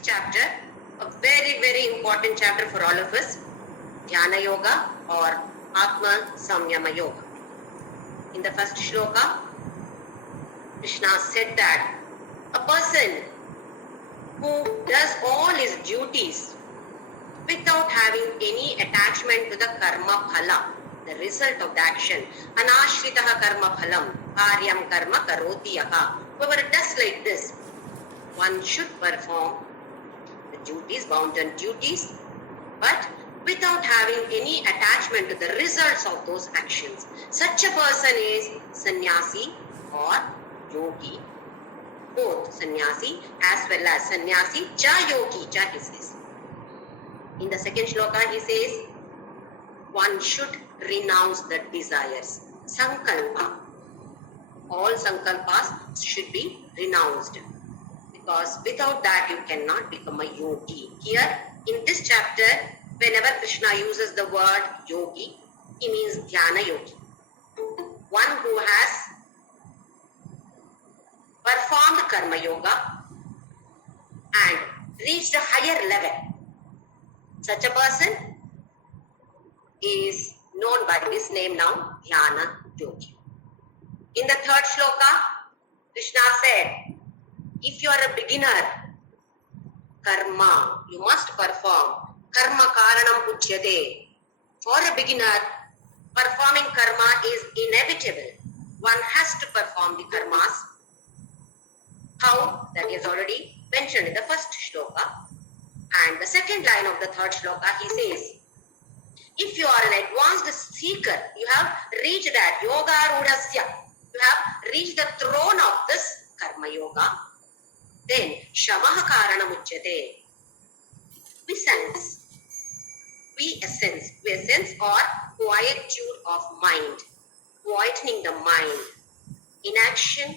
6th chapter, a very, very important chapter for all of us, Dhyana Yoga or Atma Samyama Yoga. In the first shloka, Krishna said that a person who does all his duties without having any attachment to the karma phala, the result of the action, anashritaha karma phalam, karyam karma karoti yaha. Whoever does like this, one should perform the duties, bound on duties, but without having any attachment to the results of those actions. Such a person is sannyasi or yogi, both sannyasi as well as sannyasi, cha yogi, cha he says. In the second shloka he says, one should renounce the desires, sankalpa. All sankalpas should be renounced, because without that you cannot become a yogi. Here in this chapter, whenever Krishna uses the word yogi, he means dhyana yogi, one who has performed karma yoga and reached a higher level. Such a person is known by this name now, dhyana yogi. In the third shloka, Krishna said, if you are a beginner, karma, you must perform. Karma karanam uchyate. For a beginner, performing karma is inevitable. One has to perform the karmas. How? That is already mentioned in the first shloka. And the second line of the third shloka, he says, if you are an advanced seeker, you have reached that yoga rudasya, you have reached the throne of this karma yoga, then shamaha karanam uchyate. Quiescence or quietude of mind, quietening the mind. Inaction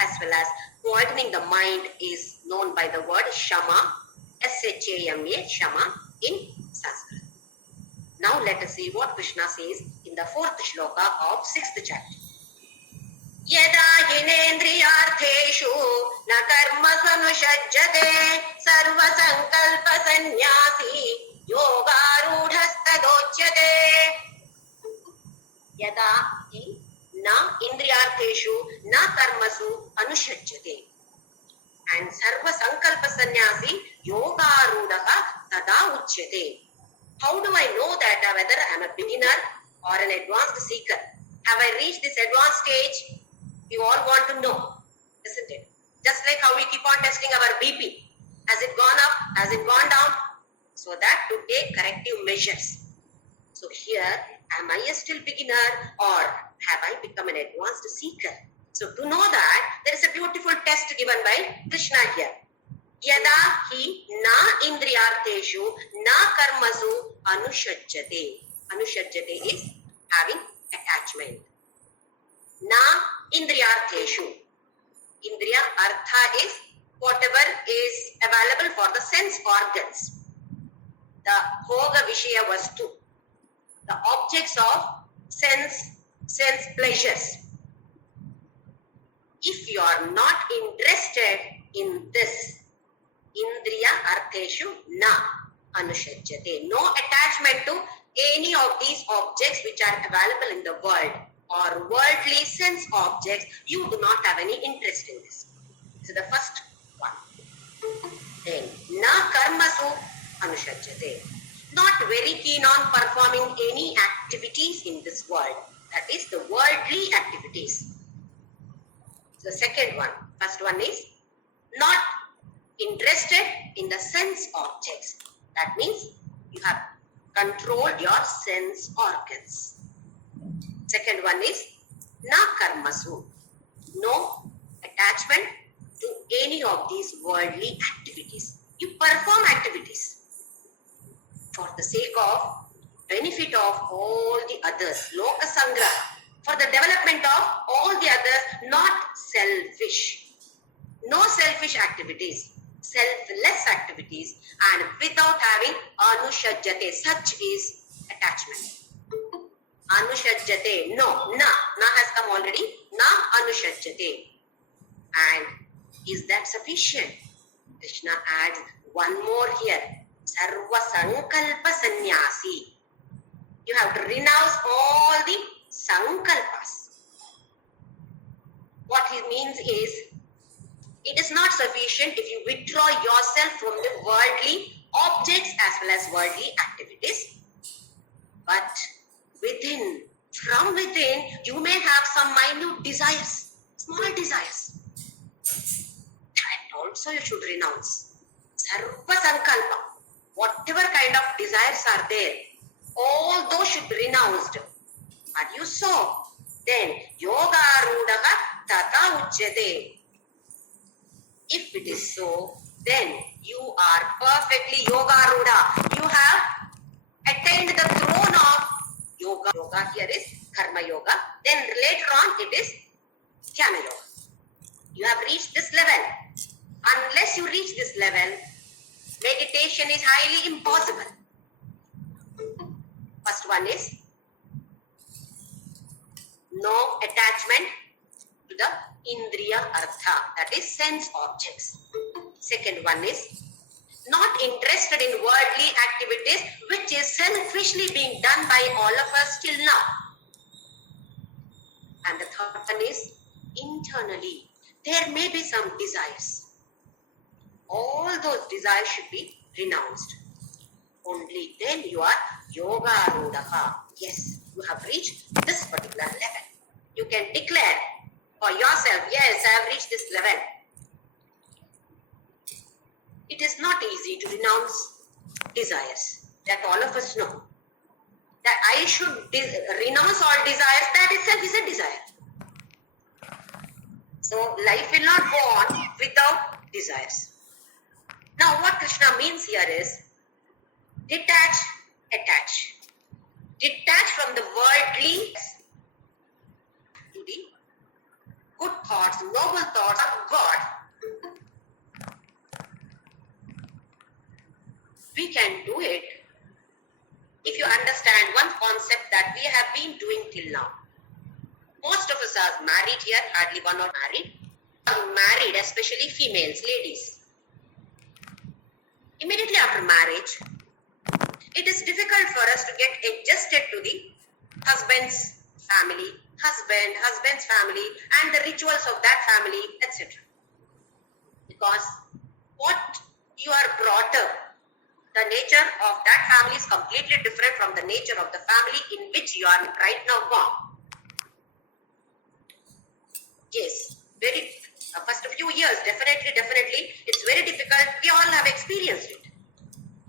as well as quietening the mind is known by the word shama, S-H-A-M-A, shama in Sanskrit. Now let us see what Krishna says in the fourth shloka of 6th chapter. Yada hinendriyartheshu na karma sanushajjate sarva sankalpa sannyasi yoga rudhastadochyate. Yada hi na indriyartheshu na karmasu anushajjate. And sarva sankalpa sannyasi yoga rudhaha tada uchyate. How do I know that whether I am a beginner or an advanced seeker? Have I reached this advanced stage? We all want to know, isn't it? Just like how we keep on testing our BP. Has it gone up? Has it gone down? So that to take corrective measures. So here, am I a still beginner or have I become an advanced seeker? So to know that, there is a beautiful test given by Krishna here. Yada hi na indriyartheshu na karmasu anushajjate. Anushajjate is having attachment. Na indriyartheshu. Indriya artha is whatever is available for the sense organs. The bhoga vishaya vastu, the objects of sense pleasures. If you are not interested in this, indriya artheshu na anushajjate. No attachment to any of these objects which are available in the world or worldly sense objects, you do not have any interest in this. So the first one. Then, na karmasu anushajjate. Not very keen on performing any activities in this world. That is the worldly activities. The second one. First one is not interested in the sense objects. That means you have controlled your sense organs. Second one is na karmasu. No attachment to any of these worldly activities. You perform activities for the sake of benefit of all the others. Loka sangraha. For the development of all the others, not selfish. No selfish activities. Selfless activities, and without having anushajjate. Such is attachment. Anushajjate. No. Na has come already. Na anushajjate. And is that sufficient? Krishna adds One more here. Sarva Sankalpa Sannyasi. You have to renounce all the sankalpas. What it means is, it is not sufficient if you withdraw yourself from the worldly objects as well as worldly activities. But from within, you may have some minute desires, small desires. That also you should renounce. Sarva Sankalpa. Whatever kind of desires are there, all those should be renounced. Are you so? Then, yoga rudaha tata uchyate. If it is so, then you are perfectly yoga ruda. You have attained the throne of yoga. Yoga here is karma yoga. Then later on it is jnana yoga. You have reached this level. Unless you reach this level, meditation is highly impossible. First one is no attachment to the indriya artha, that is sense objects. Second one is not interested in worldly activities, which is selfishly being done by all of us till now. And the third one is internally there may be some desires. All those desires should be renounced. Only then you are yoga rudaha. Yes, you have reached this particular level. You can declare for yourself, yes, I have reached this level. It is not easy to renounce desires. That all of us know. That I should renounce all desires, that itself is a desire. So life will not go on without desires. Now what Krishna means here is detach, attach. Detach from the worldly to the good thoughts, noble thoughts of God. We can do it if you understand one concept that we have been doing till now. Most of us are married here, hardly one are married. Married, especially females, ladies. Immediately after marriage, it is difficult for us to get adjusted to the husband's family, husband's family, and the rituals of that family, etc. Because what you are brought up, the nature of that family is completely different from the nature of the family in which you are right now born. Yes, first few years, definitely, it's very difficult. We all have experienced it.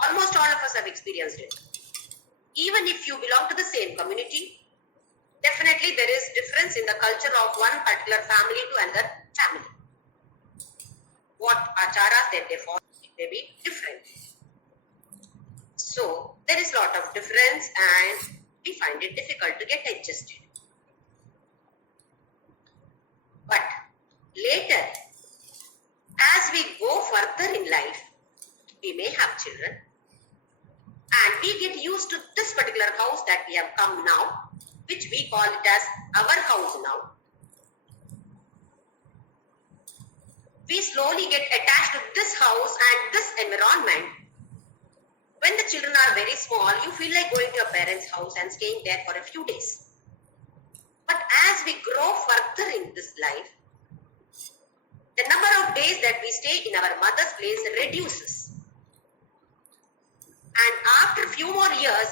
Almost all of us have experienced it. Even if you belong to the same community, definitely there is difference in the culture of one particular family to another family. What acharas that they follow, it may be different. So, there is a lot of difference and we find it difficult to get adjusted. But later, as we go further in life, we may have children and we get used to this particular house that we have come now, which we call it as our house now. We slowly get attached to this house and this environment. When the children are very small, you feel like going to your parents' house and staying there for a few days. But as we grow further in this life, the number of days that we stay in our mother's place reduces. And after a few more years,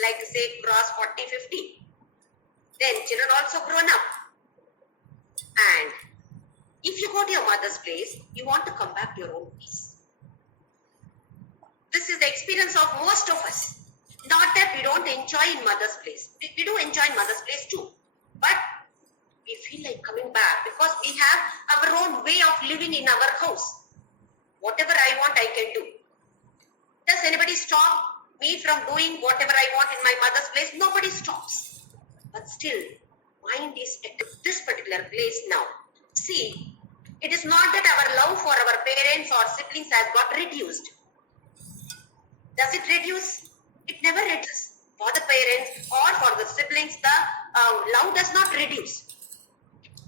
like say cross 40, 50, then children also grown up. And if you go to your mother's place, you want to come back to your own place. This is the experience of most of us. Not that we don't enjoy in mother's place. We do enjoy in mother's place too. But we feel like coming back because we have our own way of living in our house. Whatever I want, I can do. Does anybody stop me from doing whatever I want in my mother's place? Nobody stops. But still, mind is at this particular place now. See, it is not that our love for our parents or siblings has got reduced. Does it reduce? It never reduces. For the parents or for the siblings, the love does not reduce.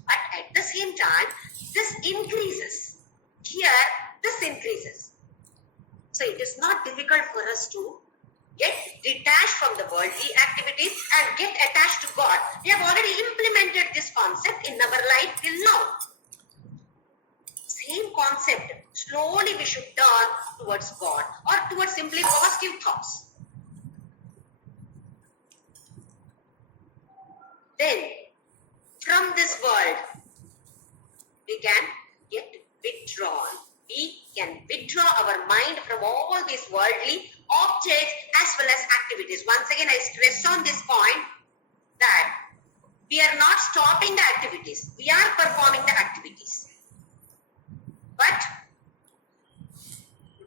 But at the same time, this increases. Here, this increases. So it is not difficult for us to get detached from the worldly activities and get attached to God. We have already implemented this concept in our life till now. Same concept. Slowly we should turn towards God or towards simply positive thoughts. Then, from this world, we can get withdrawn. We can withdraw our mind from all these worldly objects as well as activities. Once again, I stress on this point that we are not stopping the activities. We are performing the activities. But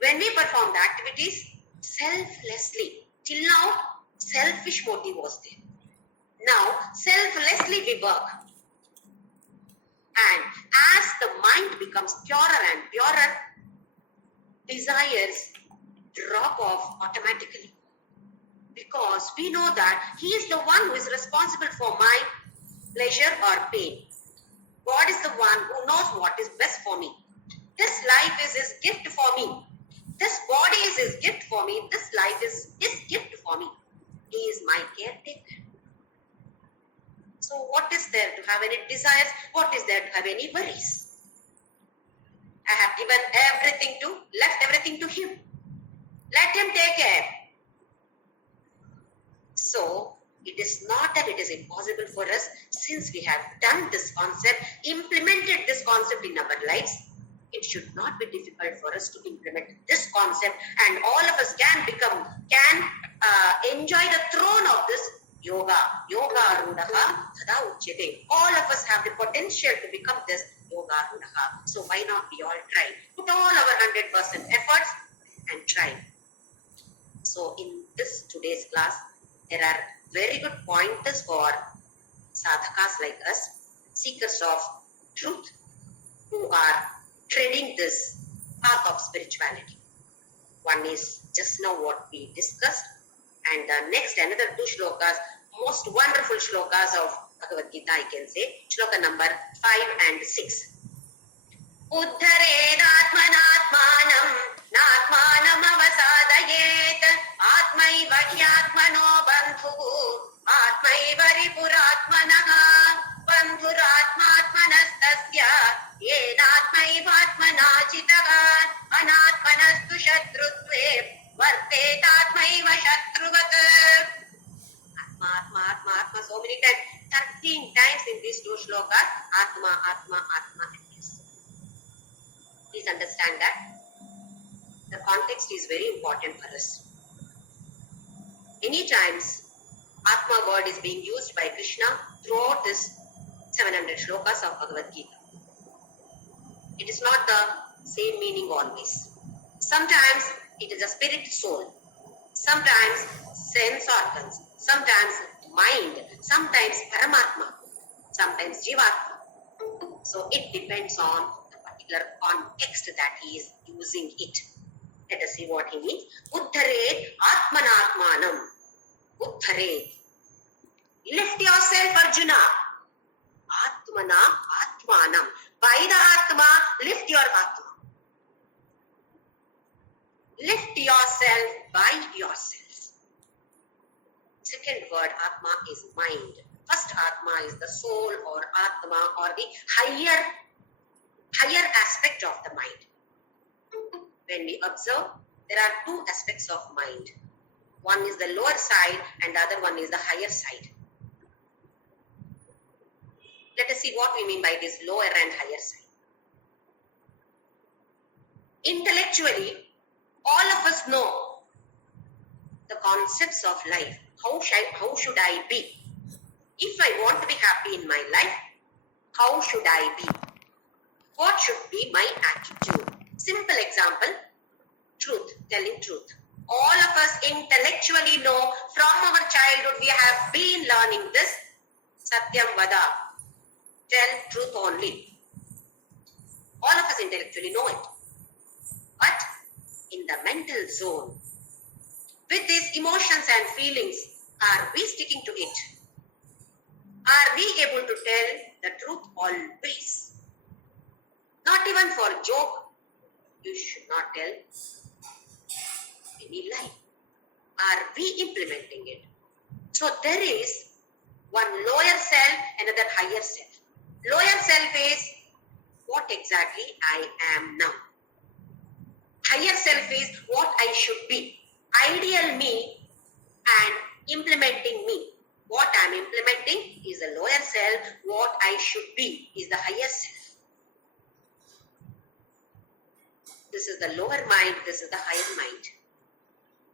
when we perform the activities selflessly, till now, selfish motive was there. Now, selflessly we work. And as the mind becomes purer and purer, desires drop off automatically. Because we know that He is the one who is responsible for my pleasure or pain. God is the one who knows what is best for me. This life is His gift for me. This body is His gift for me. This life is His gift for me. He is my caretaker. So what is there to have any desires? What is there to have any worries? I have given left everything to Him. Let Him take care. So it is not that it is impossible for us, since we have done this concept, implemented this concept in our lives. It should not be difficult for us to implement this concept, and all of us can enjoy the throne of this yoga rudaha tada uchyate. All of us have the potential to become this yoga rudaha. So why not we all try? Put all our 100% efforts and try. So in this today's class, there are very good pointers for sadhakas like us, seekers of truth, who are treading this path of spirituality. One is just now what we discussed, and next another two shlokas, most wonderful shlokas of Bhagavadgita, I can say, shloka number 5 and 6. Uddharedatmanatmanam natmanam avasadayet atmaiva hyatmano bandhu atmaiva ripuratmanaha bandhuratmatmanastasya yenatmaivatmana chitaha anatmanastu shatrutve vartetatmaiva shatruvat. Atma, so many times, 13 times in these two shlokas, Atma. Please understand that the context is very important for us. Many times, Atma word is being used by Krishna throughout this 700 shlokas of Bhagavad Gita. It is not the same meaning always. Sometimes it is a spirit soul, sometimes sense organs, sometimes mind, sometimes Paramatma, sometimes Jivatma. So it depends on the particular context that he is using it. Let us see what he means. Uddharet atmanatmanam. Uddharet. Lift yourself, Arjuna. Atmana atmanam. By the Atma, lift your Atma. Lift yourself by yourself. Second word, Atma, is mind. First Atma is the soul or Atma or the higher aspect of the mind. When we observe, there are two aspects of mind. One is the lower side and the other one is the higher side. Let us see what we mean by this lower and higher side. Intellectually, all of us know the concepts of life. How should I be? If I want to be happy in my life, how should I be? What should be my attitude? Simple example, truth, telling truth. All of us intellectually know, from our childhood we have been learning this, Satyam Vada, tell truth only. All of us intellectually know it. But in the mental zone, with these emotions and feelings, are we sticking to it? Are we able to tell the truth always? Not even for joke, you should not tell. any life? Are we implementing it? So there is one lower self, another higher self. Lower self is what exactly I am now. Higher self is what I should be. Ideal me and implementing me. What I am implementing is the lower self. What I should be is the higher self. This is the lower mind. This is the higher mind.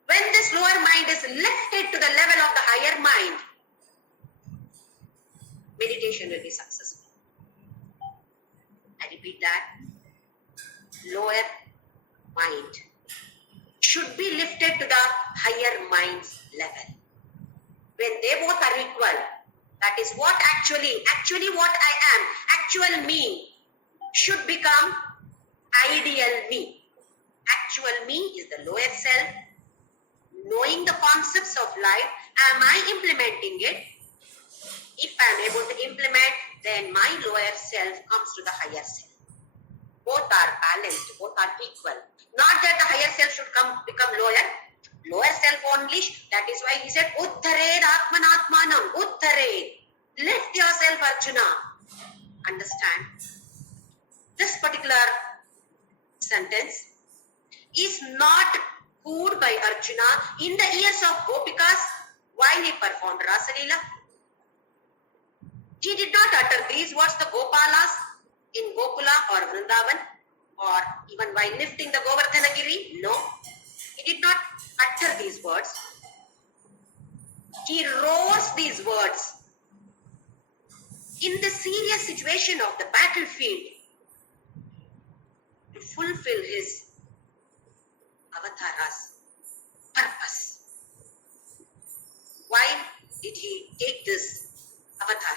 When this lower mind is lifted to the level of the higher mind, meditation will be successful. I repeat that. Lower mind should be lifted to the higher mind's level. When they both are equal, that is what actually what I am, actual me should become ideal me. Actual me is the lower self. Knowing the concepts of life, am I implementing it? If I am able to implement, then my lower self comes to the higher self. Both are balanced, both are equal. Not that the higher self should become lower self only. That is why he said, Uddhared Atmanatmanam, Uddhared. Lift yourself, Arjuna. Understand? This particular sentence is not heard by Arjuna in the ears of Gopikas while he performed Rasa Leela. He did not utter these words, the Gopalas in Gokula or Vrindavan, or even while lifting the Govardhanagiri. No, he did not utter these words. He rose these words in the serious situation of the battlefield to fulfill his avatara's purpose. Why did he take this avatar?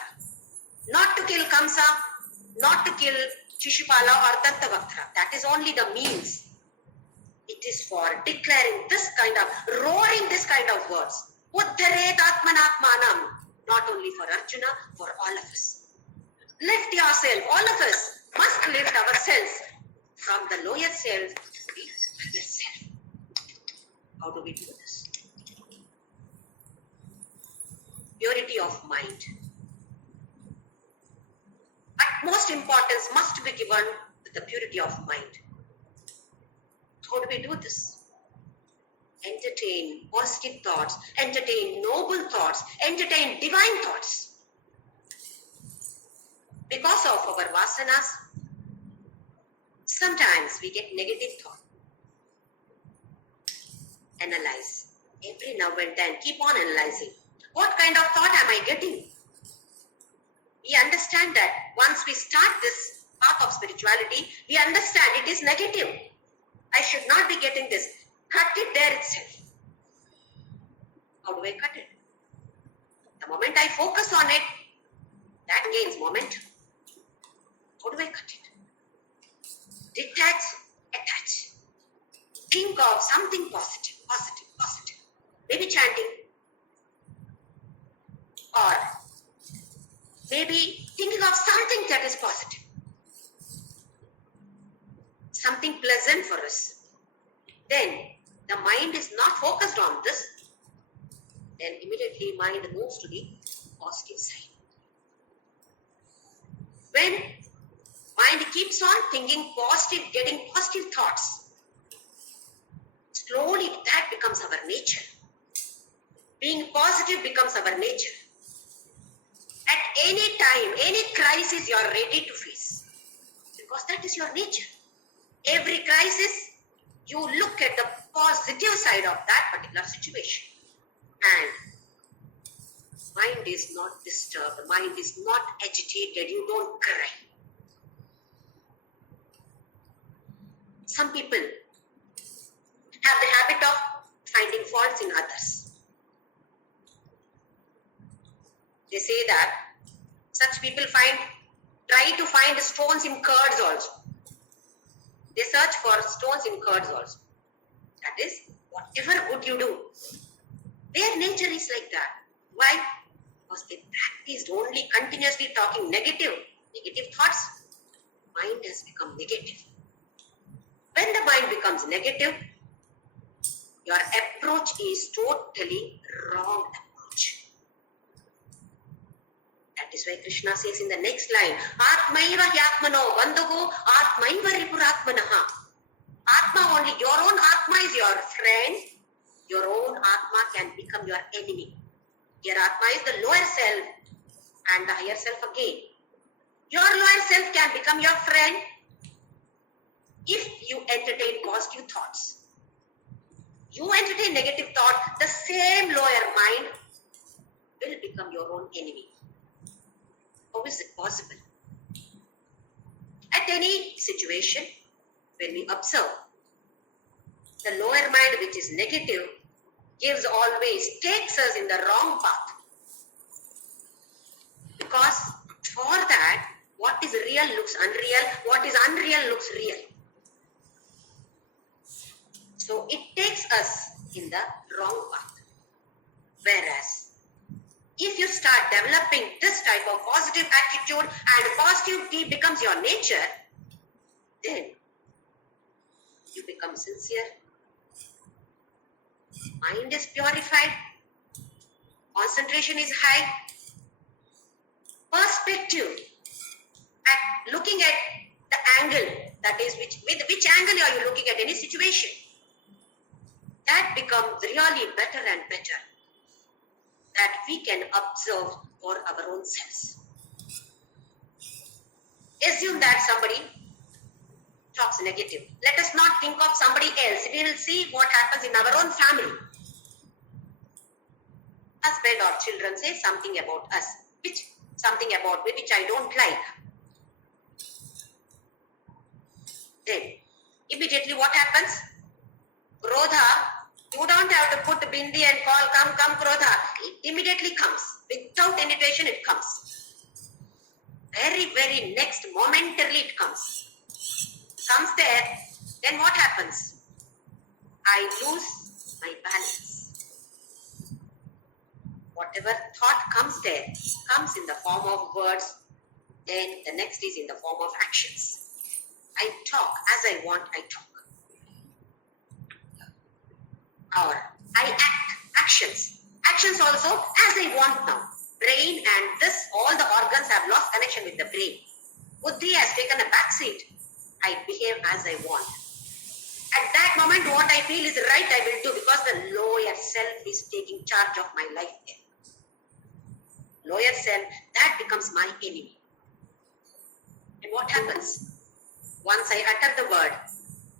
Not to kill Kamsa, not to kill Shishupala or Dantavaktra. That is only the means. It is for declaring this kind of, roaring this kind of words. Uddharet Atmanatmanam. Not only for Arjuna, for all of us. Lift yourself. All of us must lift ourselves from the lower self to the higher self. How do we do this? Purity of mind. Utmost importance must be given to the purity of mind. How do we do this? Entertain positive thoughts, entertain noble thoughts, entertain divine thoughts. Because of our vasanas, sometimes we get negative thought. Analyze. Every now and then, keep on analyzing. What kind of thought am I getting? We understand that once we start this path of spirituality, we understand it is negative. I should not be getting this. Cut it there itself. How do I cut it? The moment I focus on it, that gains momentum. How do I cut it? Detach, attach. Think of something positive. Maybe chanting. Or maybe thinking of something that is positive. Something pleasant for us. Then the mind is not focused on this. Then immediately mind moves to the positive side. When mind keeps on thinking positive, getting positive thoughts, slowly that becomes our nature. Being positive becomes our nature. At any time, any crisis you are ready to face. Because that is your nature. Every crisis, you look at the positive side of that particular situation. And mind is not disturbed, mind is not agitated, you don't cry. Some people have the habit of finding faults in others. They say that such people try to find stones in curds also. They search for stones in curds also. That is, whatever good you do, their nature is like that. Why? Because they practiced only continuously talking negative thoughts. Mind has become negative. When the mind becomes negative, Your approach is totally wrong approach. That is why Krishna says in the next line, Atmaiva hyatmano bandhugo Atmaiva ripuratmanaha. Atma only, your own Atma is your friend. Your own Atma can become your enemy. Your Atma is the lower self and the higher self again. Your lower self can become your friend if you entertain positive thoughts. You entertain negative thought, the same lower mind will become your own enemy. How is it possible? At any situation, when we observe, the lower mind which is negative takes us in the wrong path. Because for that, what is real looks unreal, what is unreal looks real. So it takes us in the wrong path. Whereas, if you start developing this type of positive attitude and positivity becomes your nature, then you become sincere, mind is purified, concentration is high, perspective at looking at the angle, that is with which angle are you looking at any situation, that becomes really better and better, that we can observe for our own selves. Assume that somebody talks negative. Let us not think of somebody else. We will see what happens in our own family. Husband or children say something about us, something about me which I don't like. Then, immediately what happens? Krodha. You don't have to put bindi and call, come, Krodha. It immediately comes. Without invitation, it comes. Very next, momentarily it comes. Comes there, then what happens? I lose my balance. Whatever thought comes there, comes in the form of words, then the next is in the form of actions. I talk as I want, I talk. Or I act, actions also as I want now. Brain and all the organs have lost connection with the brain. Buddhi has taken a back seat. I behave as I want. At that moment, what I feel is right, I will do, because the lower self is taking charge of my life there. Lower self, that becomes my enemy. And what happens? Once I utter the word,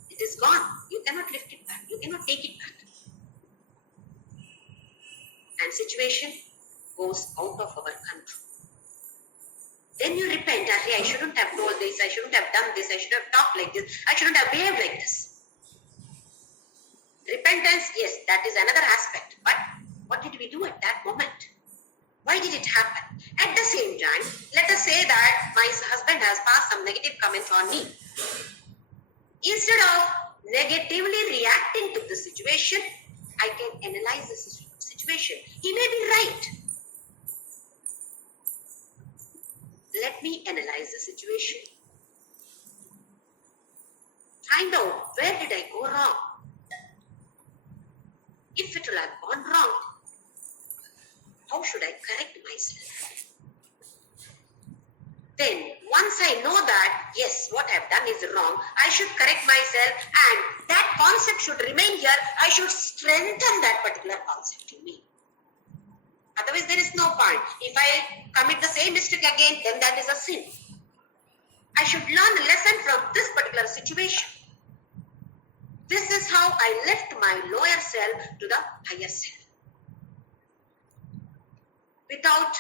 it is gone. You cannot lift it back. You cannot take it back. And situation goes out of our control. Then you repent, I shouldn't have told this, I shouldn't have done this, I should have talked like this, I shouldn't have behaved like this. Repentance, yes, that is another aspect. But what did we do at that moment? Why did it happen? At the same time, let us say that my husband has passed some negative comments on me. Instead of negatively reacting to the situation, I can analyze the situation. He may be right. Let me analyze the situation. Find out where did I go wrong. If it will have gone wrong, how should I correct myself? Then, once I know that, yes, what I have done is wrong, I should correct myself, and that concept should remain here. I should strengthen that particular concept in me. Otherwise, there is no point. If I commit the same mistake again, then that is a sin. I should learn a lesson from this particular situation. This is how I left my lower self to the higher self. Without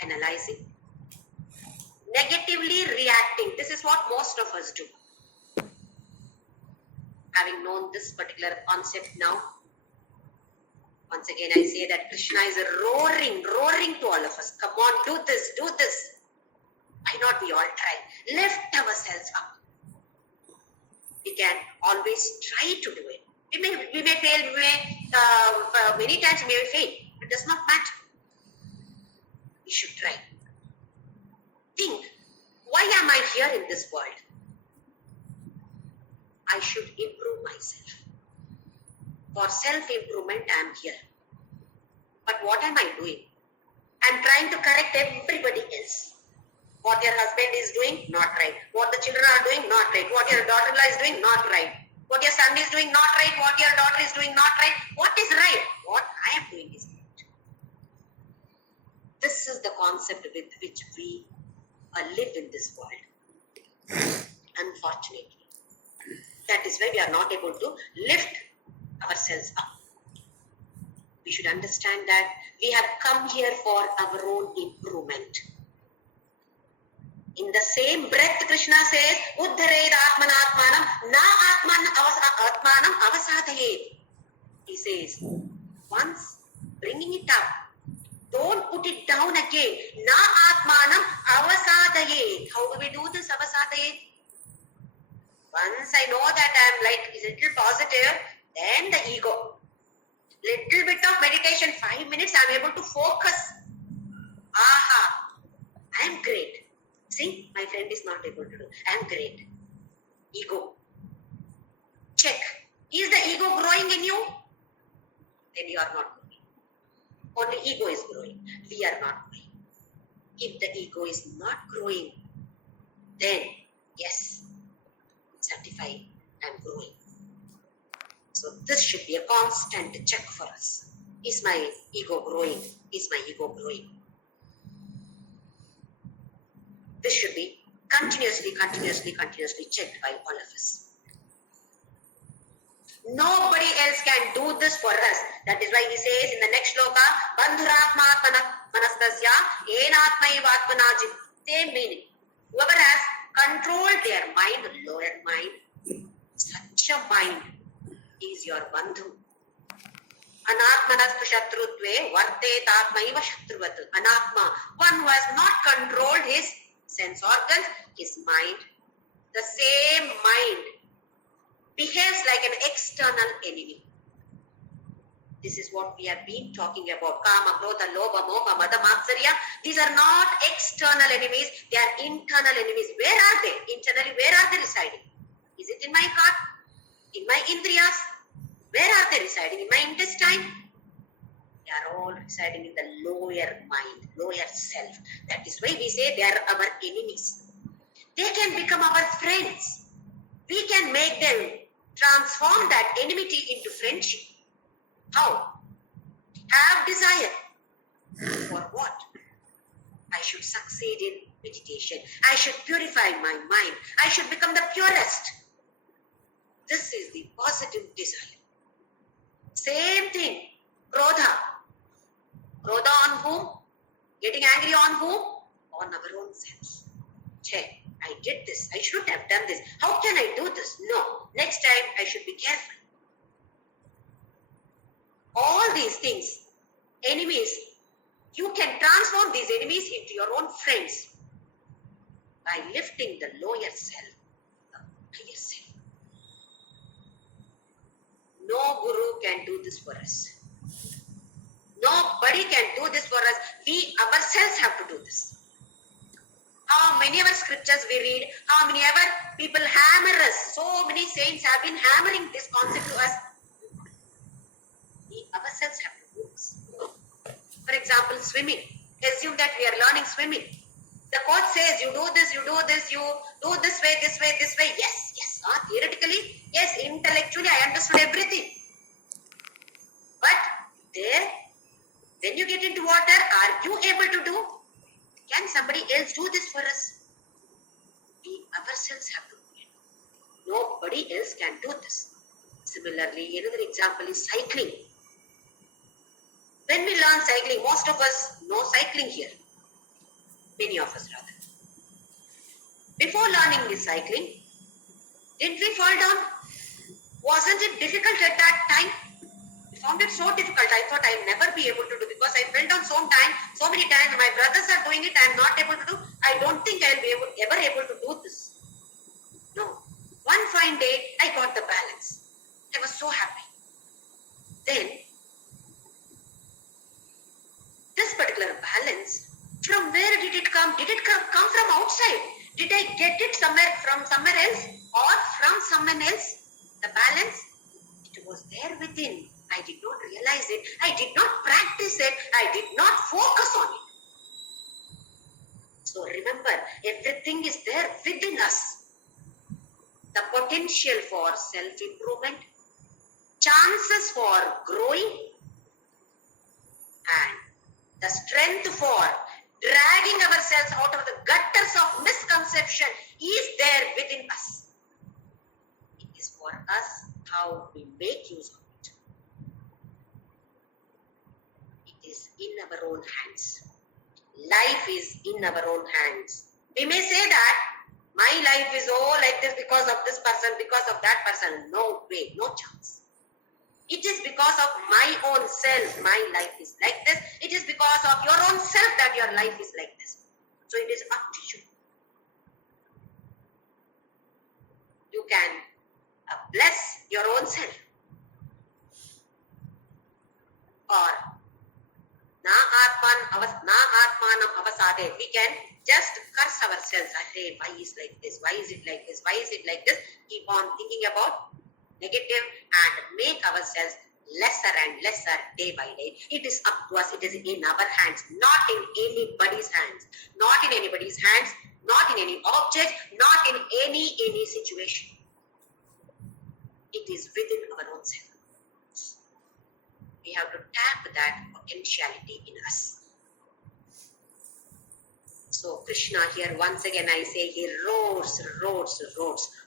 analyzing, negatively reacting. This is what most of us do. Having known this particular concept now, once again I say that Krishna is roaring to all of us. Come on, do this. Why not we all try? Lift ourselves up. We can always try to do it. We may fail, many times we may fail. It does not matter. We should try. Think, why am I here in this world? I should improve myself. For self-improvement, I am here. But what am I doing? I am trying to correct everybody else. What your husband is doing, not right. What the children are doing, not right. What your daughter-in-law is doing, not right. What your son is doing, not right. What your daughter is doing, not right. What is right? What I am doing is right. This is the concept with which we live in this world. Unfortunately. That is why we are not able to lift ourselves up. We should understand that we have come here for our own improvement. In the same breath, Krishna says, Uddhared Atmanatmanam na Atmanam avasadayet. He says, once bringing it up, don't put it down again. Na Atmanam avasadayet. How do we do this avasadayet? Once I know that I am like a little positive, then the ego. Little bit of meditation, 5 minutes, I am able to focus. Aha, I am great. See, my friend is not able to do. I am great. Ego. Check. Is the ego growing in you? Then you are not growing. Only ego is growing. We are not growing. If the ego is not growing, then yes, certify I am growing. So this should be a constant check for us. Is my ego growing? Is my ego growing? This should be continuously checked by all of us. Nobody else can do this for us. That is why he says in the next shloka, Bandhuratma manastasya enatmaivatmanajit. Same meaning. Whoever has controlled their mind, lower mind, such a mind is your bandhu. Anatmanastu shatrutve vartet atmaiva shatruvat. Anatma, one who has not controlled his sense organs, his mind. The same mind behaves like an external enemy. This is what we have been talking about. Kama, Krodha, Lobha, Moha, Mada, Matsarya. These are not external enemies. They are internal enemies. Where are they? Internally, where are they residing? Is it in my heart? In my indriyas? Where are they residing? In my intestine? They are all residing in the lower mind, lower self. That is why we say they are our enemies. They can become our friends. We can make them transform that enmity into friendship. How? Have desire. For what? I should succeed in meditation. I should purify my mind. I should become the purest. This is the positive desire. Same thing. Krodha. Krodha on whom? Getting angry on whom? On our own selves. Check. I did this. I shouldn't have done this. How can I do this? No. Next time I should be careful. All these things, enemies, you can transform these enemies into your own friends by lifting the lower self, the higher self. No guru can do this for us. Nobody can do this for us. We ourselves have to do this. How many ever scriptures we read, how many ever people hammer us. So many saints have been hammering this concept to us. We ourselves have to do this. For example, swimming. Assume that we are learning swimming. The coach says, you do this, you do this, you do this way, this way, this way. Yes, yes. Theoretically, yes. Intellectually, I understood everything. But there, when you get into water, are you able to do? Can somebody else do this for us? We ourselves have to do it. Nobody else can do this. Similarly, another example is cycling. When we learn cycling, most of us know cycling here. Many of us rather. Before learning this cycling, didn't we fall down? Wasn't it difficult at that time? I found it so difficult. I thought I'll never be able to do because I fell down so many times. My brothers are doing it. I'm not able to do. I don't think I'll be ever able to do this. No. One fine day, I got the balance. I was so happy. Then, this particular balance, from where did it come? Did it come from outside? Did I get it from somewhere else or from someone else? The balance, it was was there within. I did not realize it. I did not practice it. I did not focus on it. So remember, everything is there within us. The potential for self-improvement, chances for growing, and the strength for dragging ourselves out of the gutters of misconception is there within us. It is for us how we make use of it. It is in our own hands. Life is in our own hands. We may say that my life is all like this because of this person, because of that person. No way, no chance. It is because of my own self, my life is like this. It is because of your own self that your life is like this. So it is up to you. You can bless your own self. Or na atmanam avasade. We can just curse ourselves. Hey, why is like this? Why is it like this? Why is it like this? Keep on thinking about negative and make ourselves lesser and lesser day by day. It is up to us. It is in our hands, not in anybody's hands. Not in anybody's hands, not in any object, not in any situation. It is within our own self. We have to tap that potentiality in us. So Krishna here, once again I say, he roars.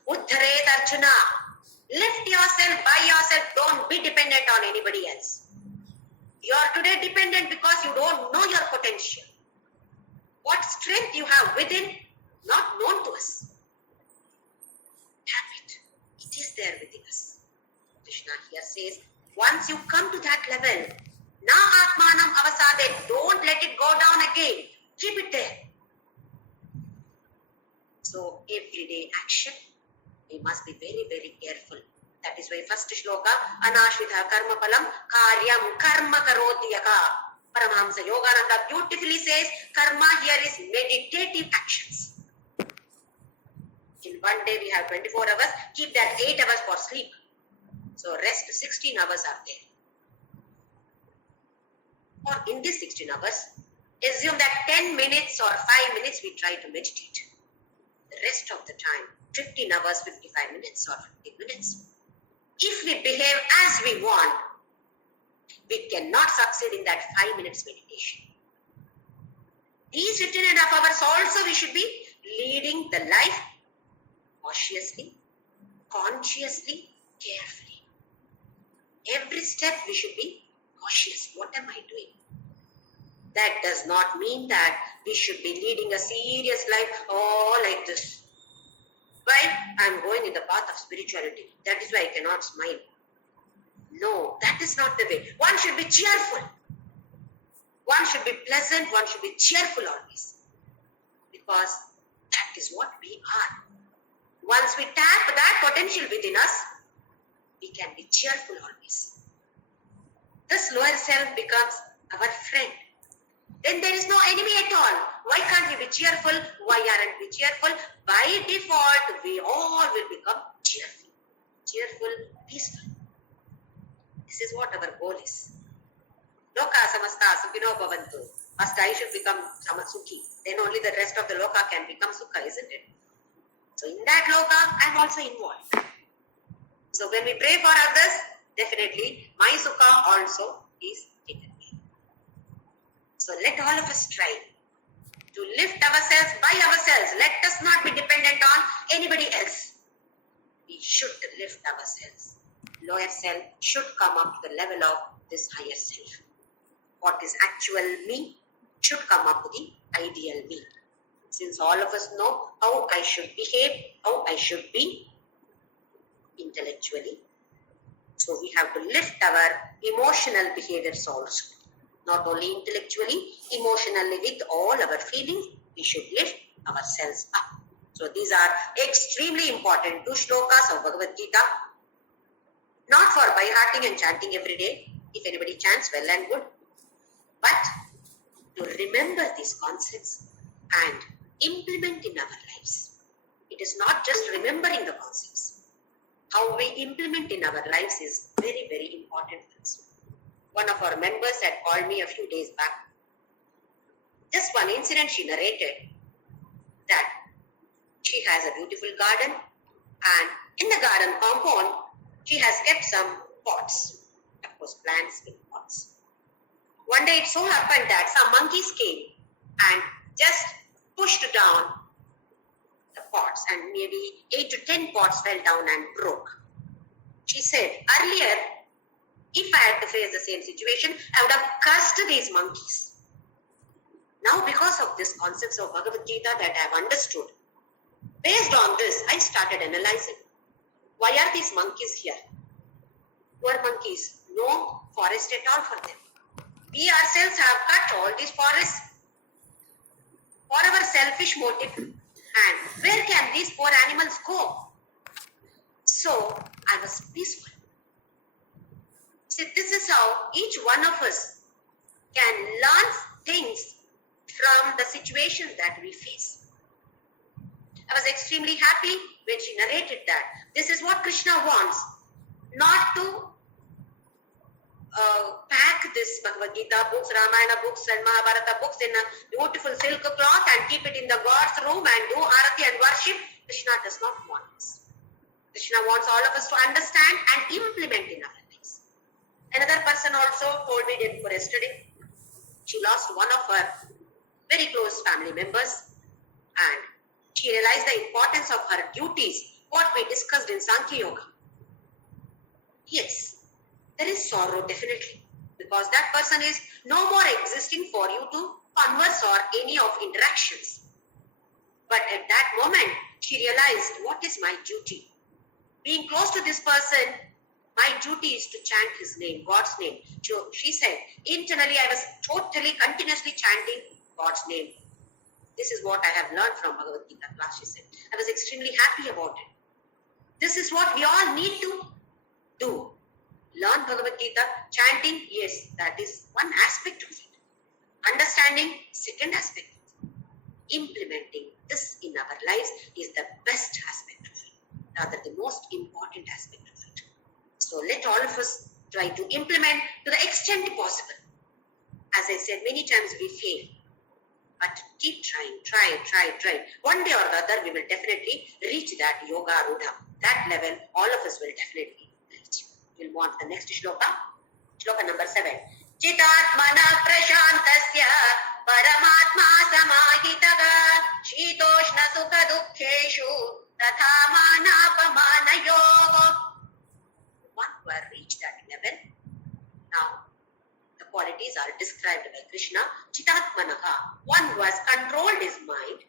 Uddharet Arjuna. Lift yourself by yourself. Don't be dependent on anybody else. You are today dependent because you don't know your potential. What strength you have within, not known to us. Tap it. It is there within us. Krishna here says, once you come to that level, na atmanam avasade, don't let it go down again. Keep it there. So everyday action, we must be very, very careful. That is why first shloka, anashvitha karma palam karyam karma karoti yaka. Paramahamsa Yogananda beautifully says, karma here is meditative actions. In one day we have 24 hours, keep that 8 hours for sleep. So rest 16 hours are there. Or in these 16 hours, assume that 10 minutes or 5 minutes we try to meditate. The rest of the time, 15 hours, 55 minutes or 50 minutes. If we behave as we want, we cannot succeed in that 5 minutes meditation. These 15.5 hours also we should be leading the life cautiously, consciously, carefully. Every step we should be cautious. What am I doing? That does not mean that we should be leading a serious life, like this. Why? I am going in the path of spirituality. That is why I cannot smile. No, that is not the way. One should be cheerful. One should be pleasant. One should be cheerful always. Because that is what we are. Once we tap that potential within us, we can be cheerful always. This lower self becomes our friend. Then there is no enemy at all. Why can't we be cheerful? Why aren't we cheerful? By default, we all will become cheerful. Cheerful, peaceful. This is what our goal is. Loka samasta sukhino bhavantu. First I should become samasukhi. Then only the rest of the loka can become sukha, isn't it? So in that loka, I am also involved. So when we pray for others, definitely my sukha also is taken care. So let all of us try to lift ourselves by ourselves. Let us not be dependent on anybody else. We should lift ourselves. Lower self should come up to the level of this higher self. What is actual me should come up to the ideal me. Since all of us know how I should behave, how I should be intellectually. So we have to lift our emotional behaviors also. Not only intellectually, emotionally with all our feelings, we should lift ourselves up. So these are extremely important 2 shlokas of Bhagavadgita. Not for by hearting and chanting every day. If anybody chants, well and good. But to remember these concepts and implement in our lives. It is not just remembering the concepts. how we implement in our lives is very, very important. One of our members had called me a few days back. Just one incident she narrated, that she has a beautiful garden, and in the garden compound, she has kept some pots, of course plants in pots. One day it so happened that some monkeys came and just pushed down the pots, and maybe 8 to 10 pots fell down and broke. She said, earlier, if I had to face the same situation, I would have cursed these monkeys. Now, because of this concepts of Bhagavad-Gita that I have understood, based on this, I started analyzing. Why are these monkeys here? Poor monkeys, no forest at all for them. We ourselves have cut all these forests for our selfish motive. And where can these poor animals go? So, I was peaceful. See, this is how each one of us can learn things from the situations that we face. I was extremely happy when she narrated that. This is what Krishna wants, not to pack this Bhagavad Gita books, Ramayana books and Mahabharata books in a beautiful silk cloth and keep it in the God's room and do arati and worship. Krishna does not want this. Krishna wants all of us to understand and implement in our lives. Another person also told me day before yesterday, she lost one of her very close family members, and she realized the importance of her duties, what we discussed in Sankhya Yoga. Yes, there is sorrow definitely, because that person is no more existing for you to converse or any of interactions. But at that moment, she realized, what is my duty? Being close to this person, my duty is to chant his name, God's name. So she said, internally I was totally, continuously chanting God's name. This is what I have learned from Bhagavad Gita class, she said. I was extremely happy about it. This is what we all need to do. Learn Bhagavad Gita, chanting, yes, that is one aspect of it. Understanding, second aspect. Implementing this in our lives is the best aspect of it, rather the most important aspect of it. So let all of us try to implement to the extent possible. As I said, many times we fail. But keep trying, try. One day or the other, we will definitely reach that yoga rudha. That level, all of us will definitely reach. We'll move on to the next shloka. Shloka number 7. Chitatmana prashantasya paramatma samahitaga shitoshna sukha dukkheshu tatha manapamanayoga. One who has reached that level, now qualities are described by Krishna. Chitatmanaha, one who has controlled his mind.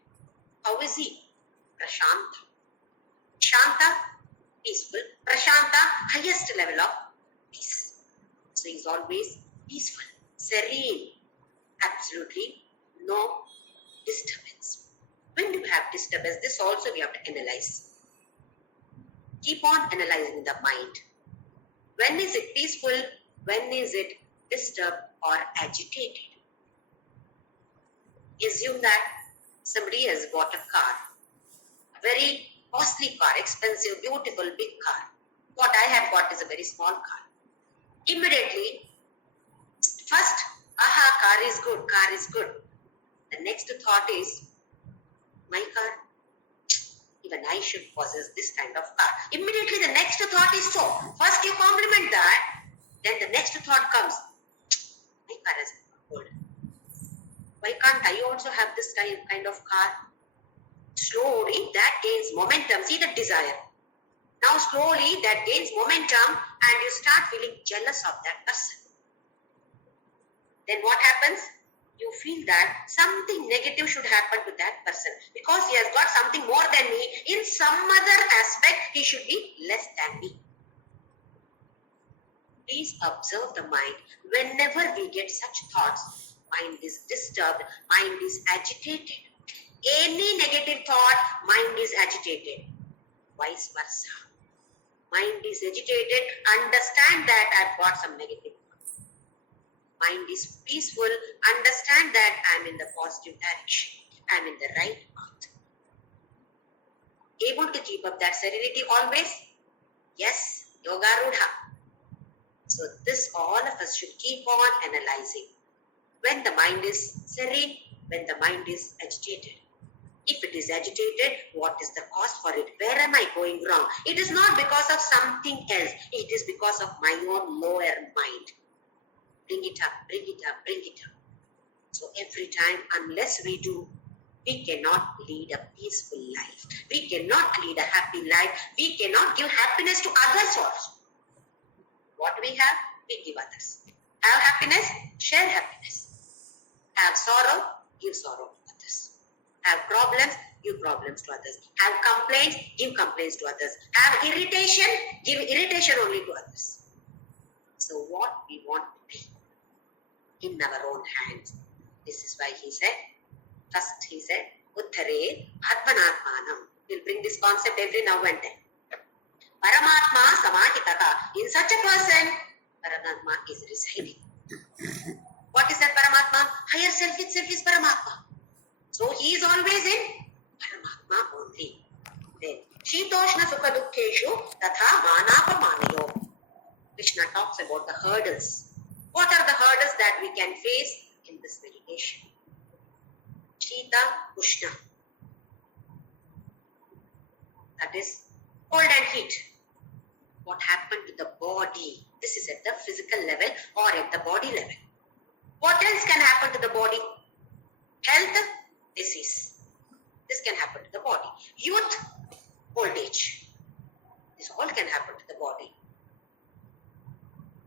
How is he? Prashanta. Shanta, peaceful. Prashanta, highest level of peace. So he is always peaceful, serene, absolutely no disturbance. When you have disturbance, this also we have to analyze. Keep on analyzing the mind. When is it peaceful? When is it disturbed or agitated? Assume that somebody has bought a car, a very costly car, expensive, beautiful, big car. What I have got is a very small car. Immediately, first, car is good. The next thought is, my car, even I should possess this kind of car. Immediately the next thought is so. First you compliment that, then the next thought comes, my car is good. Why can't I also have this kind of car? Slowly that gains momentum. See the desire. Now slowly that gains momentum and you start feeling jealous of that person. Then what happens? You feel that something negative should happen to that person because he has got something more than me. In some other aspect, he should be less than me. Please observe the mind. Whenever we get such thoughts, mind is disturbed, mind is agitated. Any negative thought, mind is agitated. Vice versa. Mind is agitated, understand that I've got some negative thoughts. Mind is peaceful, understand that I'm in the positive direction. I'm in the right path. Able to keep up that serenity always? Yes, yoga rudha. So this all of us should keep on analyzing. When the mind is serene, when the mind is agitated. If it is agitated, what is the cause for it? Where am I going wrong? It is not because of something else. It is because of my own lower mind. Bring it up, bring it up, bring it up. So every time, unless we do, we cannot lead a peaceful life. We cannot lead a happy life. We cannot give happiness to others also. What we have, we give others. Have happiness, share happiness. Have sorrow, give sorrow to others. Have problems, give problems to others. Have complaints, give complaints to others. Have irritation, give irritation only to others. So what we want to be in our own hands. This is why he said, first he said, Uttare Atmanatmanam. We'll bring this concept every now and then. Paramatma Samahitaka. In such a person, Paramatma is residing. What is that Paramatma? Higher self itself is Paramatma. So he is always in Paramatma only. Then, Shitoshna Sukha Dukkheshu Tatha Manapamanayo. Krishna talks about the hurdles. What are the hurdles that we can face in this meditation? Shita, Ushna. That is cold and heat. What happened to the body? This is at the physical level or at the body level. What else can happen to the body? Health, disease. This can happen to the body. Youth, old age. This all can happen to the body.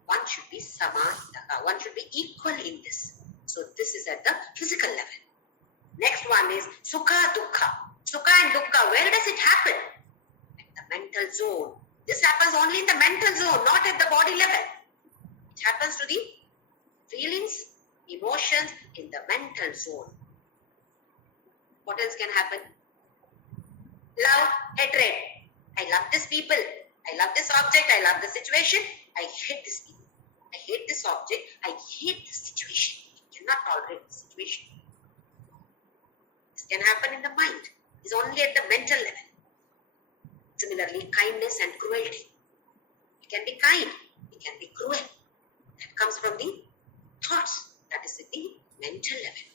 One should be samahitaka. One should be equal in this. So this is at the physical level. Next one is sukha dukkha. Sukha and dukkha, where does it happen? At the mental zone. This happens only in the mental zone, not at the body level. It happens to the feelings, emotions in the mental zone. What else can happen? Love, hatred. I love this people. I love this object. I love this situation. I hate this people. I hate this object. I hate this situation. I cannot tolerate this situation. This can happen in the mind. It's only at the mental level. Similarly, kindness and cruelty. We can be kind. We can be cruel. That comes from the thoughts. That is at the mental level.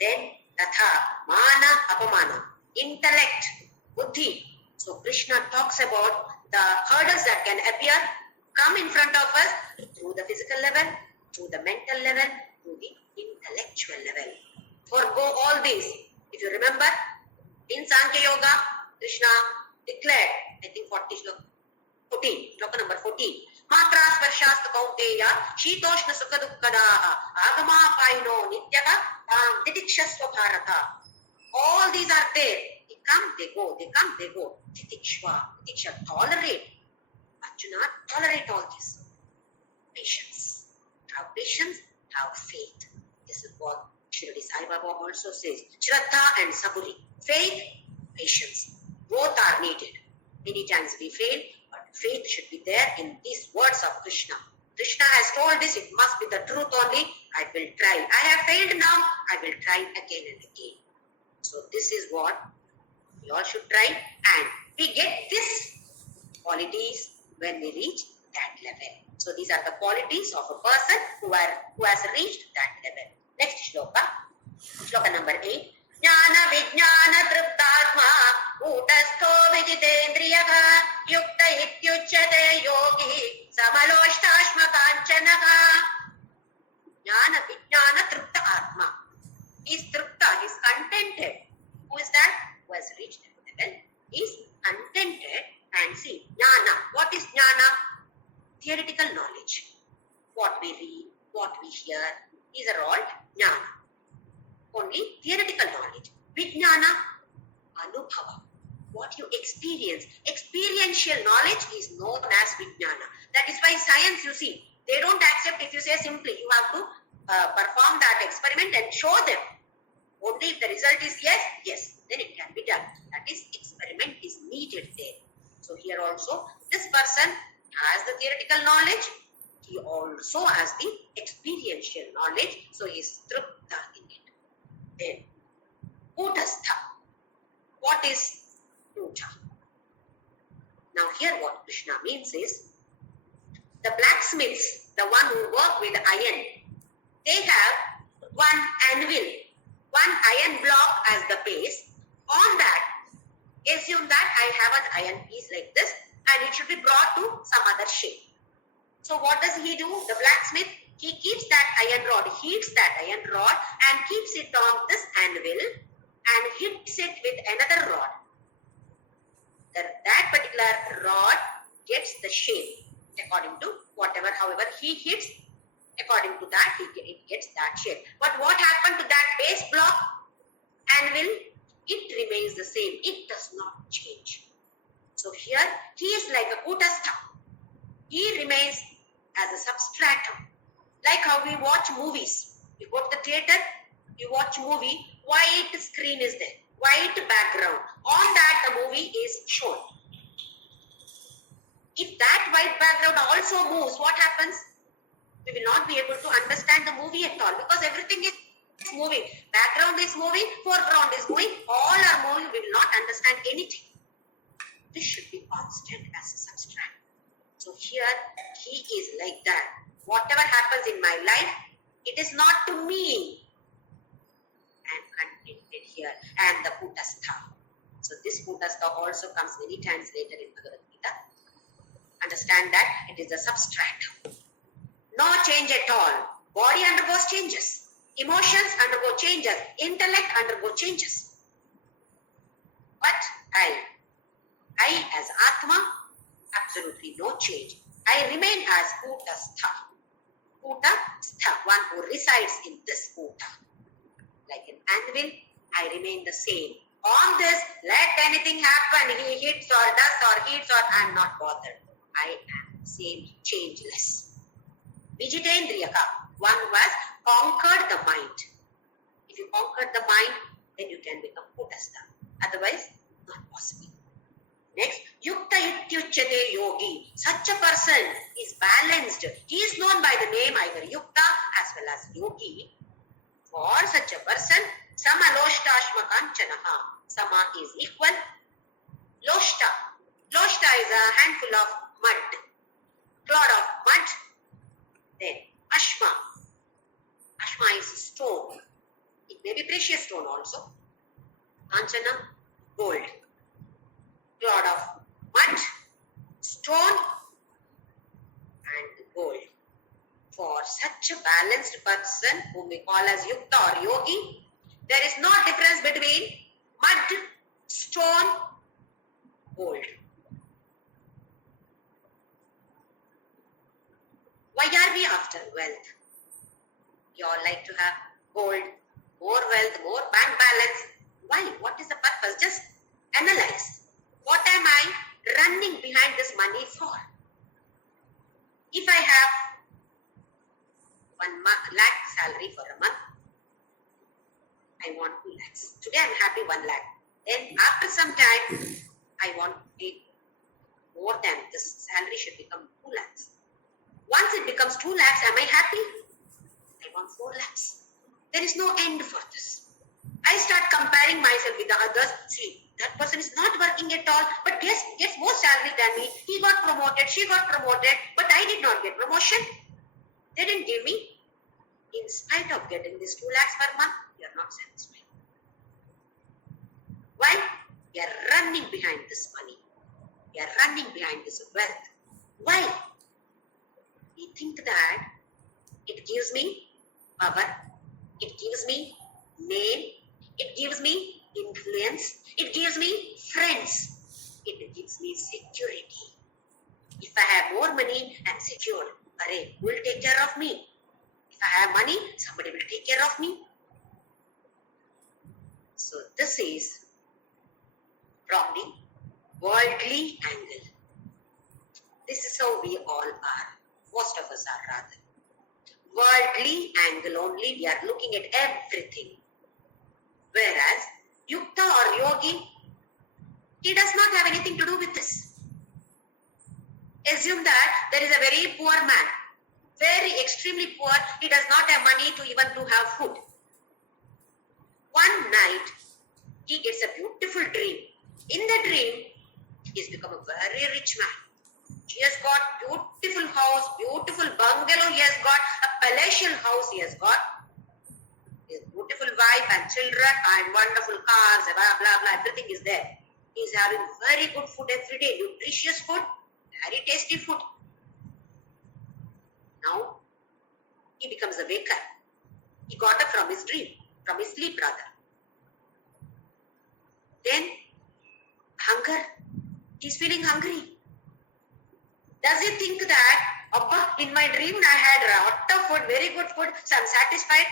Then, tatha, mana, apamana. Intellect, buddhi. So, Krishna talks about the hurdles that can appear, come in front of us through the physical level, through the mental level, through the intellectual level. Forgo all these. If you remember, in Sankhya Yoga, Krishna declared, I think 14, shloka number 14. Matra sparshast kaunteya, shitoshna sukha dukkadaha, agama paino nityaka, tam titikshasva bharata. All these are there. They come, they go, they come, they go. Titiksha, tolerate. Arjuna, tolerate all this. Patience. Have patience, have faith. This is what Shirdi Sai Baba also says. Shraddha and Saburi. Faith, patience. Both are needed. Many times we fail, but faith should be there in these words of Krishna. Krishna has told this, it must be the truth only. I will try. I have failed now, I will try again and again. So this is what we all should try, and we get these qualities when we reach that level. So these are the qualities of a person who has reached that level. Next shloka, shloka number 8. Jnana vijnana triptatma utastho vijitendriyaha yukta ityuchyate yogi samaloshthashma kanchanaha. Jnana vijnana tripta atma. He is tripta, he is contented. Who is that? Who has reached that level? He is contented. And see, jnana. What is jnana? Theoretical knowledge. What we read, what we hear, these are all jnana. Only theoretical knowledge. Vijnana, anubhava. What you experience. Experiential knowledge is known as vijnana. That is why science, you see, they don't accept if you say simply. You have to perform that experiment and show them. Only if the result is yes, then it can be done. That is, experiment is needed there. So here also, this person has the theoretical knowledge. He also has the experiential knowledge. So he is tripta in it. Then, utastha. What is uta? Now here what Krishna means is, the blacksmiths, the one who work with iron, they have one anvil, one iron block as the base. On that, assume that I have an iron piece like this and it should be brought to some other shape. So what does he do? The blacksmith, he keeps that iron rod, heats that iron rod and keeps it on this anvil and hits it with another rod. That particular rod gets the shape according to whatever, however he hits, according to that it gets that shape. But what happened to that base block anvil? It remains the same. It does not change. So here he is like a kutastha. He remains as a substratum. Like how we watch movies. You go to the theater, you watch movie, white screen is there, white background. On that the movie is shown. If that white background also moves, what happens? We will not be able to understand the movie at all because everything is moving. Background is moving, foreground is moving, all are moving, we will not understand anything. This should be constant as a substrate. So here he is like that. Whatever happens in my life, it is not to me. And contented here. And the kutastha. So this kutastha also comes many times later in Bhagavadgita. Understand that it is a substrate. No change at all. Body undergoes changes. Emotions undergo changes. Intellect undergo changes. But I as Atma, absolutely no change. I remain as Kutastha. Kutastha, one who resides in this Kuta. Like an anvil, I remain the same. On this, let anything happen. He hits or does or heats or I am not bothered. I am same, changeless. Vijitendriyaka, one who has conquered the mind. If you conquer the mind, then you can become Kutastha. Otherwise, not possible. Next, Yukta Ityuchyate Yogi. Such a person is balanced. He is known by the name either Yukta as well as Yogi. For such a person, Sama Loshtashma Kanchanaha. Sama is equal. Loshta. Loshta is a handful of mud. Clod of mud. Then Ashma. Ashma is stone. It may be precious stone also. Kanchana, gold. Clod of mud, stone and gold. For such a balanced person whom we call as Yukta or Yogi, there is no difference between mud, stone, gold. Why are we after wealth? We all like to have gold, more wealth, more bank balance. Why? What is the purpose? Just analyze. What am I running behind this money for? If I have 1 lakh salary for a month, I want 2 lakhs. Today I am happy 1 lakh. Then after some time, I want it more than this salary should become 2 lakhs. Once it becomes 2 lakhs, am I happy? I want 4 lakhs. There is no end for this. I start comparing myself with the others. See, that person is not working at all, but gets more salary than me. He got promoted, she got promoted, but I did not get promotion. They didn't give me. In spite of getting this 2 lakhs per month, you are not satisfied. Why? We are running behind this money. We are running behind this wealth. Why? We think that it gives me power, it gives me name, it gives me influence, it gives me friends, it gives me security. If I have more money, I am secure. Array, who will take care of me? If I have money, somebody will take care of me. So this is from the worldly angle. This is how we all are. Most of us are rather. Worldly angle only, we are looking at everything. Whereas Yukta or Yogi, he does not have anything to do with this. Assume that there is a very poor man, very extremely poor, he does not have money to even to have food. One night, he gets a beautiful dream. In the dream, He's become a very rich man. He has got beautiful house, beautiful bungalow. He has got a palatial house. He has got his beautiful wife and children and wonderful cars, blah, blah, blah. Everything is there. He's having very good food every day, nutritious food, very tasty food. Now, he becomes a baker. He got up from his dream, from his sleep rather. Then, hunger. He's feeling hungry. Does he think that, Abba, in my dream I had a lot of food, very good food, so I'm satisfied?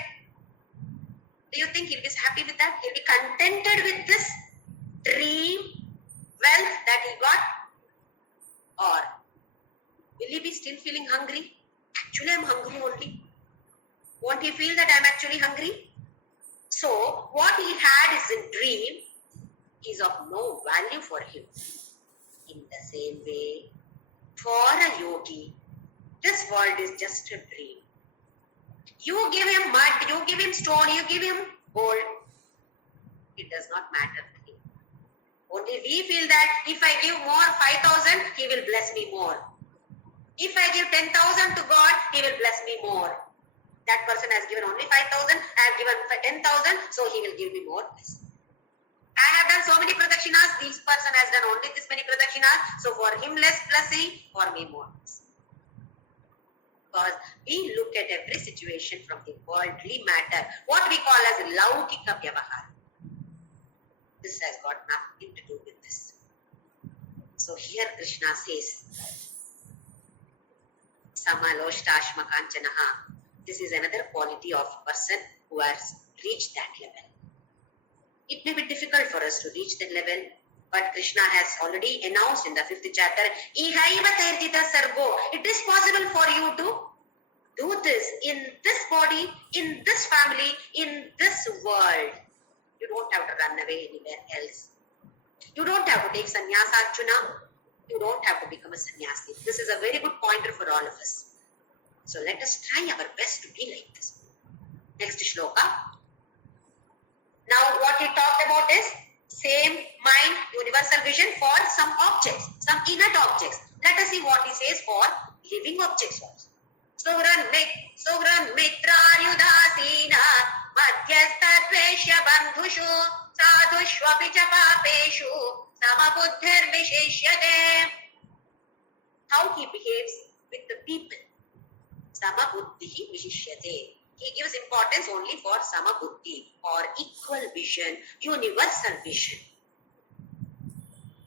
Do you think he'll be happy with that? He'll be contented with this dream wealth that he got? Or will he be still feeling hungry? Actually, I'm hungry only. Won't he feel that I'm actually hungry? So, what he had is a dream is of no value for him. In the same way, for a yogi, this world is just a dream. You give him mud, you give him stone, you give him gold. It does not matter to him. Only we feel that if I give more 5,000, he will bless me more. If I give 10,000 to God, he will bless me more. That person has given only 5,000, I have given 10,000, so he will give me more. I have done so many pradakshinas, this person has done only this many pradakshinas, so for him less blessing, for me more. Because we look at every situation from the worldly matter, what we call as laukika vyavahara. This has got nothing to do with this. So here Krishna says, Samaloshtasma kanchanaha. This is another quality of a person who has reached that level. It may be difficult for us to reach that level, but Krishna has already announced in the 5th chapter, Ihaiva Tairjita Sargo. It is possible for you to do this in this body, in this family, in this world. You don't have to run away anywhere else. You don't have to take sannyasa, Arjuna. You don't have to become a sannyasi. This is a very good pointer for all of us. So let us try our best to be like this. Next shloka. Now what he talked about is same mind, universal vision for some objects, some inert objects. Let us see what he says for living objects also. Sugran mitrayudasina madhyastatveshya bandhushu sadhushvapi cha papeshu samabuddhir visheshyate. How he behaves with the people. Samabuddhi vishishyate. He gives importance only for samabuddhi or equal vision, universal vision.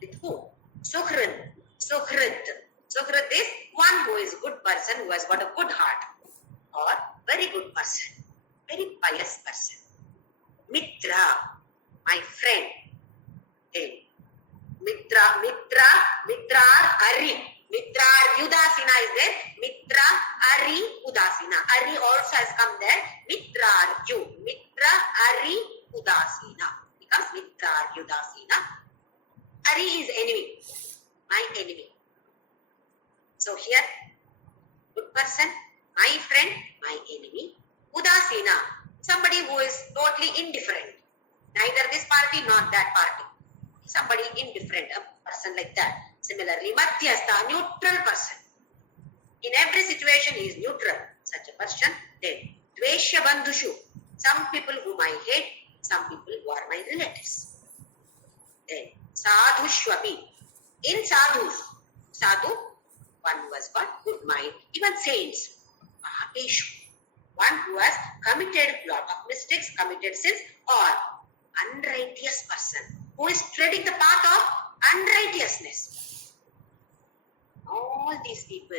With whom? Suhrit. Suhrit is one who is a good person, who has got a good heart, or very good person, very pious person. Mitra, my friend. Then Mitra Ari. Mitra Udasina is there. Mitra Ari Udasina. Ari also has come there. Mitra Yu. Mitra Ari Udasina. Becomes Mitra Udasina. Ari is enemy. My enemy. So here, good person, my friend, my enemy. Udasina. Somebody who is totally indifferent. Neither this party nor that party. Somebody indifferent, a person like that. Similarly, Madhyastha, neutral person. In every situation, he is neutral. Such a person. Then, Dveshya Bandhushu. Some people whom I hate, some people who are my relatives. Then, Sadhushvapi. In sadhus, sadhu, one who has got good mind. Even saints. Papeshu. One who has committed lot of mistakes, committed sins, or unrighteous person who is treading the path of unrighteousness. All these people,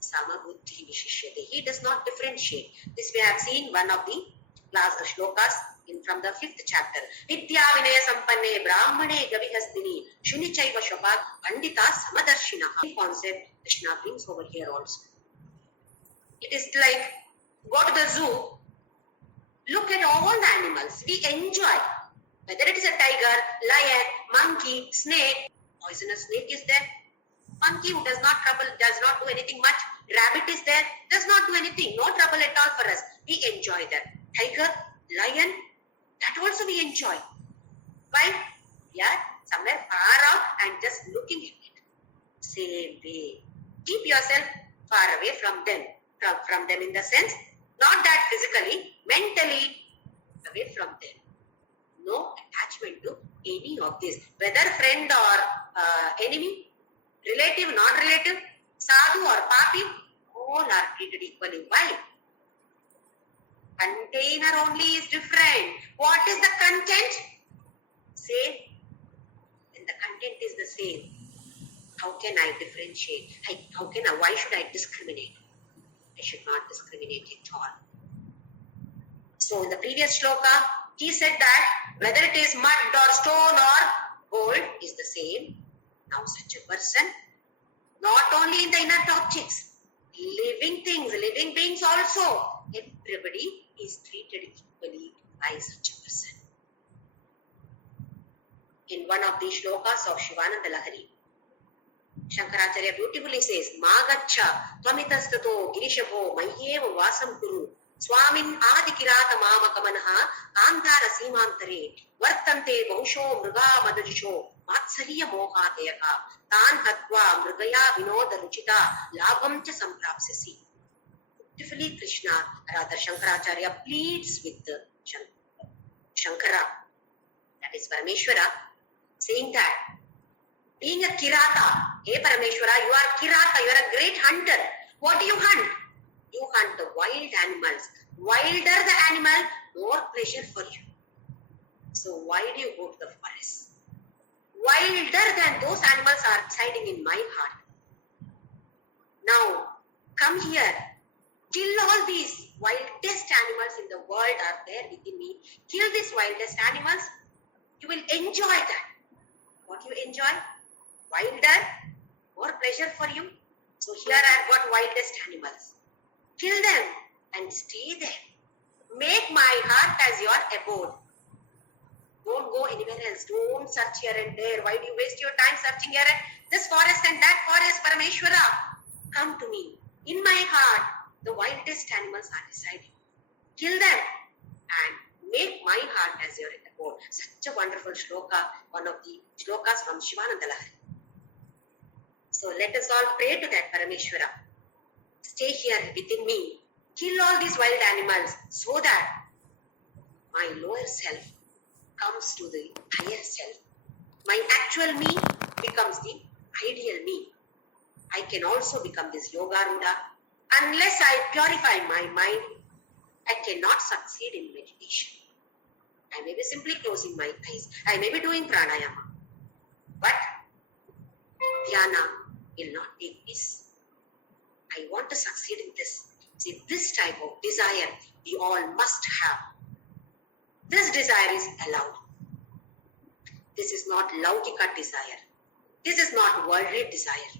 Samabuddhi Vishishyate. He does not differentiate. This we have seen one of the shlokas from the 5th chapter. Vidya Vinaya Sampanne Brahmane Gavihastini Shunichaiva Shobhat Pandita Samadarshina. Concept Krishna brings over here also. It is like go to the zoo, look at all the animals. We enjoy. Whether it is a tiger, lion, monkey, snake. Poisonous snake is there. Monkey who does not do anything much. Rabbit is there, does not do anything. No trouble at all for us. We enjoy that. Tiger, lion, that also we enjoy. Why? We are somewhere far off and just looking at it. Same way. Keep yourself far away from them. From them in the sense, not that physically, mentally away from them. No attachment to any of this, whether friend or enemy, relative, non-relative, sadhu or papi, all are treated equally. Why? Container only is different. What is the content? Same. And the content is the same. How can I differentiate? Why should I discriminate? I should not discriminate at all. So in the previous shloka, he said that whether it is mud or stone or gold is the same. Now such a person, not only in the inert objects, living things, living beings also, everybody is treated equally by such a person. In one of the shlokas of Shivananda Lahari, Shankaracharya beautifully says, Magacha tvamitastato girishabho mayyeva vasam kuru swamin adikirata mamakamanaha kantara simantare vartante bahusho mruga madajusho matsarya mohatayaka tan hatva mrugaya vinoda ruchita labham cha samprapsasi. Beautifully Krishna, rather Shankaracharya pleads with Shankara, that is Parameshwara, saying that being a Kirata, hey Parameshwara, you are Kirata, you are a great hunter. What do you hunt? You hunt the wild animals. Wilder the animal, more pleasure for you. So why do you go to the forest? Wilder than those animals are residing in my heart. Now, come here. Kill all these wildest animals in the world are there within me. Kill these wildest animals. You will enjoy that. What you enjoy? Wilder, more pleasure for you. So here I have got wildest animals. Kill them and stay there. Make my heart as your abode. Don't go anywhere else. Don't search here and there. Why do you waste your time searching here and this forest and that forest, Parameshwara? Come to me. In my heart, the wildest animals are residing. Kill them and make my heart as your abode. Such a wonderful shloka, one of the shlokas from Shivananda Lahari. So let us all pray to that Parameshwara. Stay here within me. Kill all these wild animals so that my lower self comes to the higher self. My actual me becomes the ideal me. I can also become this Yogaruda. Unless I purify my mind, I cannot succeed in meditation. I may be simply closing my eyes. I may be doing pranayama. But dhyana will not take place. I want to succeed in this. See, this type of desire we all must have. This desire is allowed. This is not laukika desire. This is not worldly desire.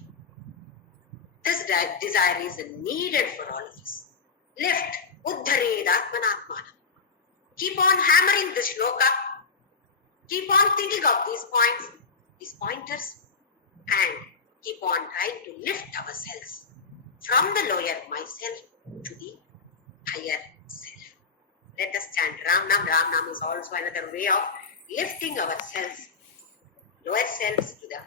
This desire is needed for all of us. Lift, uddhared atmanatmana. Keep on hammering this shloka. Keep on thinking of these points, these pointers, and keep on trying to lift ourselves from the lower myself to the higher self. Let us chant Ram Nam. Ram Nam is also another way of lifting ourselves, lower selves to the